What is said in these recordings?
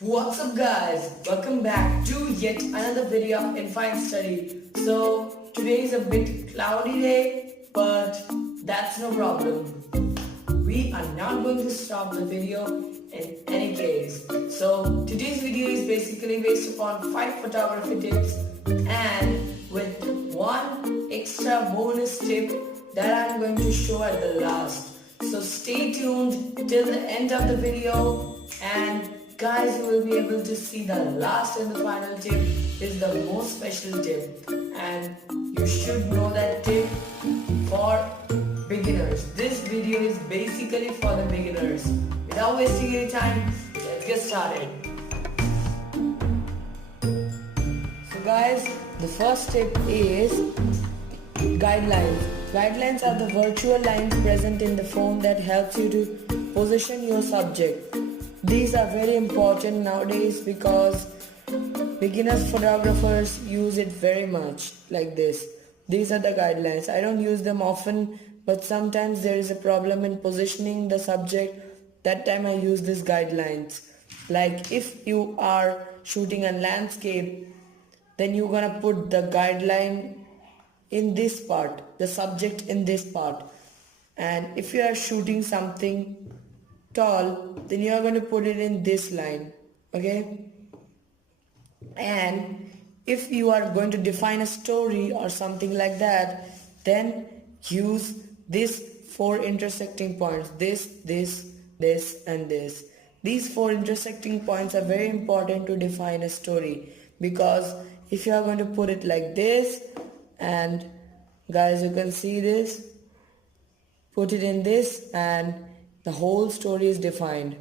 What's up guys, welcome back to yet another video in Fine Study. So today is a bit cloudy day, but that's no problem. We are not going to stop the video in any case. So today's video is basically based upon 5 photography tips and with one extra bonus tip that I'm going to show at the last. So stay tuned till the end of the video, and guys, you will be able to see the last and the final tip is the most special tip, and you should know that tip for beginners. This video is basically for the beginners. Without wasting any time, let's get started. So guys, the first tip is guidelines. Guidelines are the virtual lines present in the phone that helps you to position your subject. These are very important nowadays because beginners photographers use it very much like this. These are the guidelines. I don't use them often, but sometimes there is a problem in positioning the subject. That time I use these guidelines. Like if you are shooting a landscape, then you're gonna put the guideline in this part, the subject in this part. And if you are shooting something tall, then you are going to put it in this line, okay? And if you are going to define a story or something like that, then use these 4 intersecting points, this and this. These 4 intersecting points are very important to define a story, because if you are going to put it like this, and guys, you can see this, put it in this, and the whole story is defined,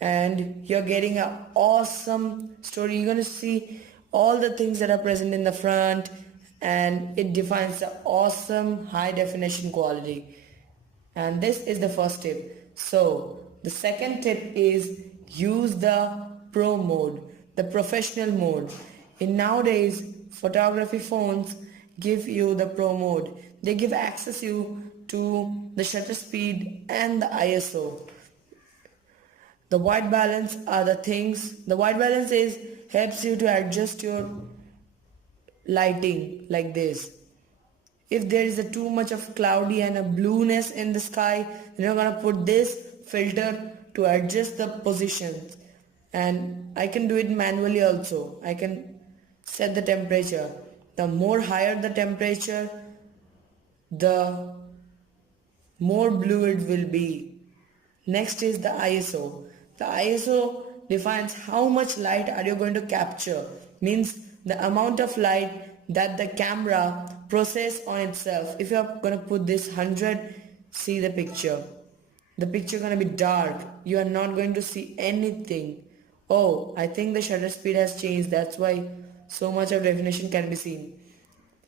and you're getting an awesome story. You're going to see all the things that are present in the front, and it defines the awesome high definition quality. And this is the first tip. So the second tip is use the pro mode, the professional mode. In nowadays photography phones give you the pro mode. They give access you to the shutter speed and the ISO. The white balance are the things. The white balance is helps you to adjust your lighting like this. If there is a too much of cloudy and a blueness in the sky, then you're gonna put this filter to adjust the positions. And I can do it manually also. I can set the temperature. The more higher the temperature, the more blue it will be. Next is the ISO. The ISO defines how much light are you going to capture. Means the amount of light that the camera process on itself. If you are going to put this 100, see the picture. The picture going to be dark. You are not going to see anything. Oh, I think the shutter speed has changed. That's why so much of definition can be seen.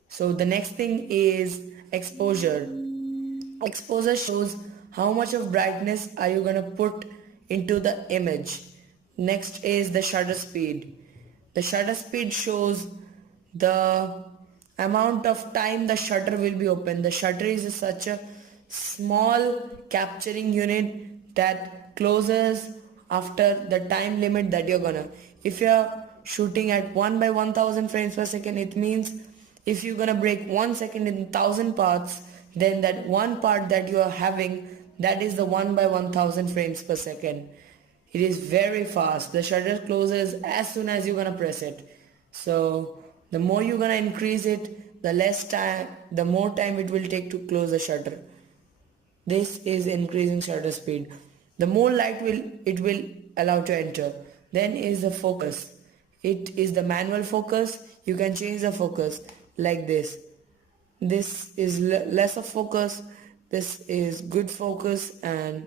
So the next thing is exposure. Exposure shows how much of brightness are you going to put into the image. Next is the shutter speed. The shutter speed shows the amount of time the shutter will be open. The shutter is such a small capturing unit that closes after the time limit that you're gonna. If you're shooting at 1 by 1000 frames per second, it means if you're gonna break 1 second in 1000 parts, then that one part that you are having, that is the 1 by 1000 frames per second. It is very fast. The shutter closes as soon as you're gonna press it. So the more you're gonna increase it, the less time, the more time it will take to close the shutter. This is increasing shutter speed. The more light it will allow to enter. Then is the focus. It is the manual focus. You can change the focus like this. This is less of focus. This is good focus, and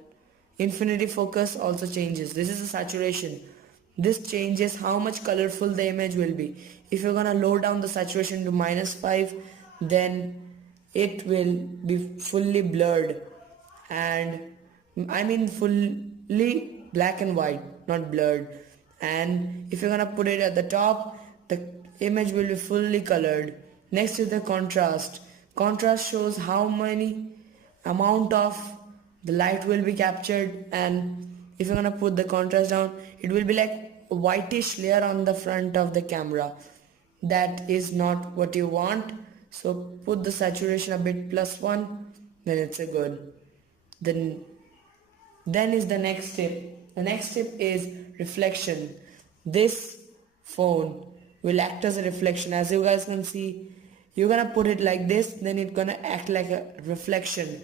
infinity focus also changes. This is a saturation. This changes how much colorful the image will be. If you're gonna lower down the saturation to -5, then it will be fully blurred, and I mean fully black and white, not blurred. And if you're gonna put it at the top, the image will be fully colored. Next is the contrast. Contrast shows how many amount of the light will be captured, and if you're gonna put the contrast down, it will be like a whitish layer on the front of the camera. That is not what you want. So put the saturation a bit +1, then it's a good. Then is the next tip. The next tip is reflection. This phone will act as a reflection. As you guys can see, you're gonna put it like this, then it's gonna act like a reflection.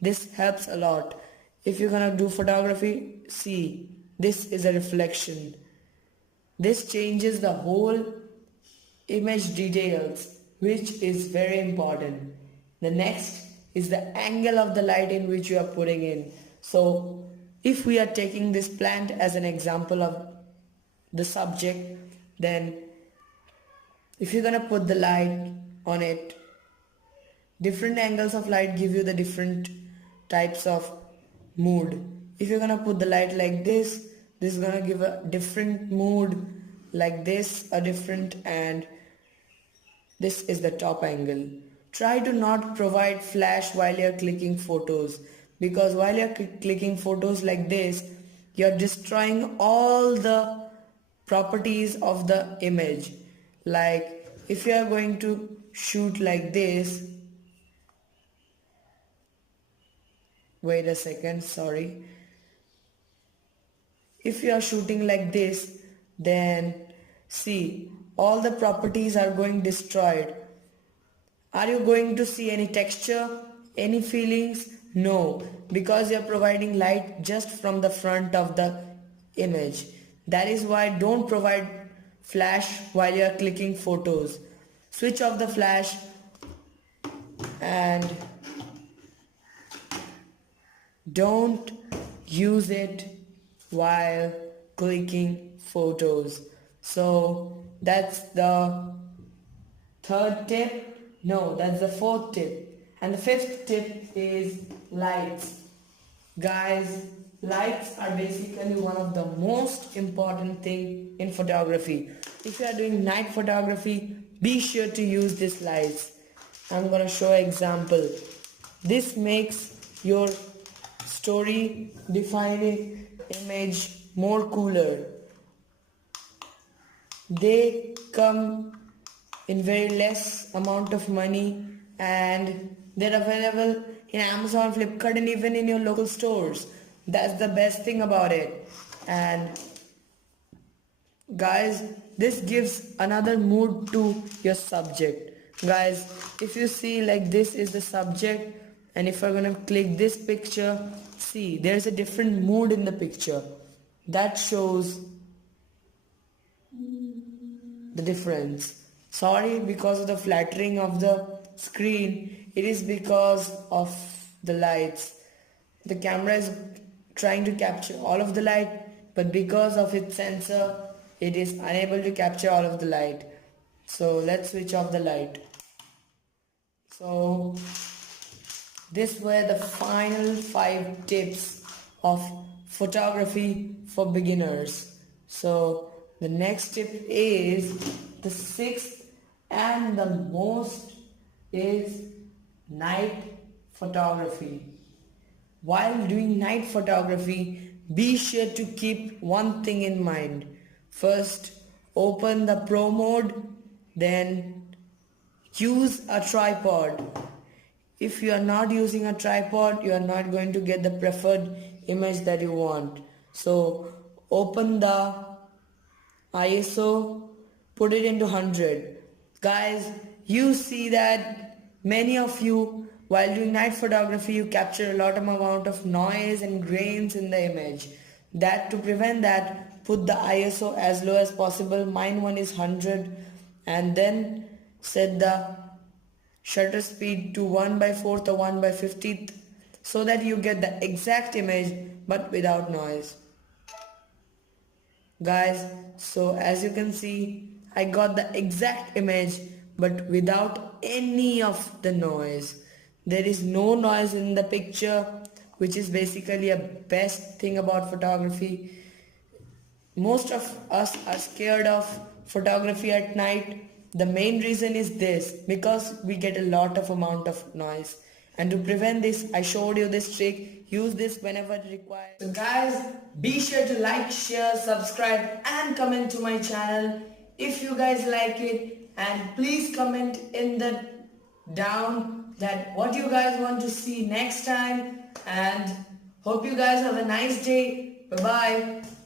This helps a lot. If you're gonna do photography, see, this is a reflection. This changes the whole image details, which is very important. The next is the angle of the light in which you are putting in. So if we are taking this plant as an example of the subject, then if you're gonna put the light on it, different angles of light give you the different types of mood. If you're gonna put the light like this is gonna give a different mood, like this a different, and this is the top angle. Try to not provide flash while you're clicking photos, because while you're clicking photos like this, you're destroying all the properties of the image. Like if you are going to shoot like this, wait a second, sorry. If you are shooting like this, then see, all the properties are going destroyed. Are you going to see any texture, any feelings? No, because you are providing light just from the front of the image. That is why don't provide flash while you are clicking photos. Switch off the flash and don't use it while clicking photos. So that's the third tip. No, that's the fourth tip. And the fifth tip is lights. Guys, lights are basically one of the most important thing in photography. If you are doing night photography, be sure to use these lights. I'm gonna show an example. This makes your story defining image more cooler. They come in very less amount of money and they're available in Amazon, Flipkart, and even in your local stores. That's the best thing about it. And guys, this gives another mood to your subject. Guys, if you see, like, this is the subject, and if I'm gonna click this picture, see, there's a different mood in the picture. That shows the difference. Sorry, because of the flattering of the screen, it is because of the lights. The camera is trying to capture all of the light, but because of its sensor, it is unable to capture all of the light. So let's switch off the light. So these were the final 5 tips of photography for beginners. So the next tip is the 6th and the most is night photography. While doing night photography, be sure to keep one thing in mind. First, open the pro mode, then use a tripod. If you are not using a tripod, you are not going to get the preferred image that you want. So open the ISO, put it into 100. Guys, you see that many of you, while doing night photography, you capture a lot of amount of noise and grains in the image. That, to prevent that, put the ISO as low as possible. Mine one is 100, and then set the shutter speed to 1/4 or 1/50, so that you get the exact image but without noise. Guys, so as you can see, I got the exact image but without any of the noise. There is no noise in the picture, which is basically a best thing about photography. Most of us are scared of photography at night. The main reason is this, because we get a lot of amount of noise. And to prevent this, I showed you this trick. Use this whenever required. So guys, be sure to like, share, subscribe and comment to my channel if you guys like it. And please comment in the down that what you guys want to see next time. And hope you guys have a nice day. Bye bye.